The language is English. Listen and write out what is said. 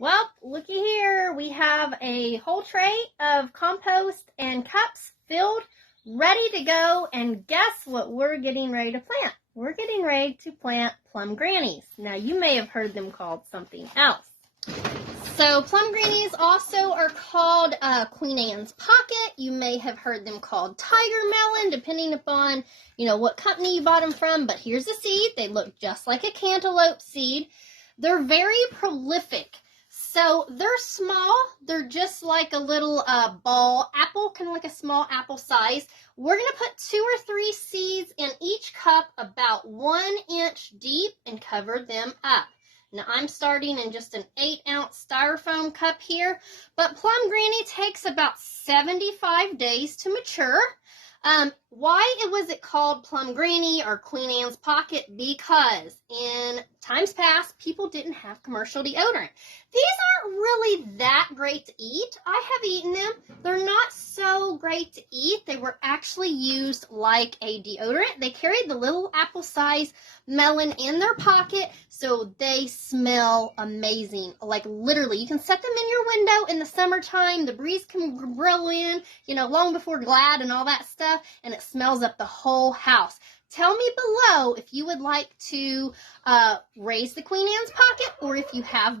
Well, looky here. We have a whole tray of compost and cups filled, ready to go. And guess what we're getting ready to plant? We're getting ready to plant plum grannies. Now, you may have heard them called something else. So plum grannies also are called Queen Anne's pocket. You may have heard them called tiger melon, depending upon, what company you bought them from. But here's a seed. They look just like a cantaloupe seed. They're very prolific. So they're small. They're just like a little ball apple, kind of like a small apple size. We're going to put 2 or 3 seeds in each cup about 1 inch deep and cover them up. Now, I'm starting in just an 8-ounce styrofoam cup here, but plum granny takes about 75 days to mature. Why was it called plum granny or Queen Anne's pocket? Because in times past, people didn't have commercial deodorant. These aren't really that great to eat. I have eaten them. They're not so great to eat. They were actually used like a deodorant. They carried the little apple-sized melon in their pocket, so they smell amazing. Like literally, you can set them in your window in the summertime. The breeze can blow in, long before Glad and all that stuff, and it smells up the whole house. Tell me below if you would like to raise the Queen Anne's pocket or if you have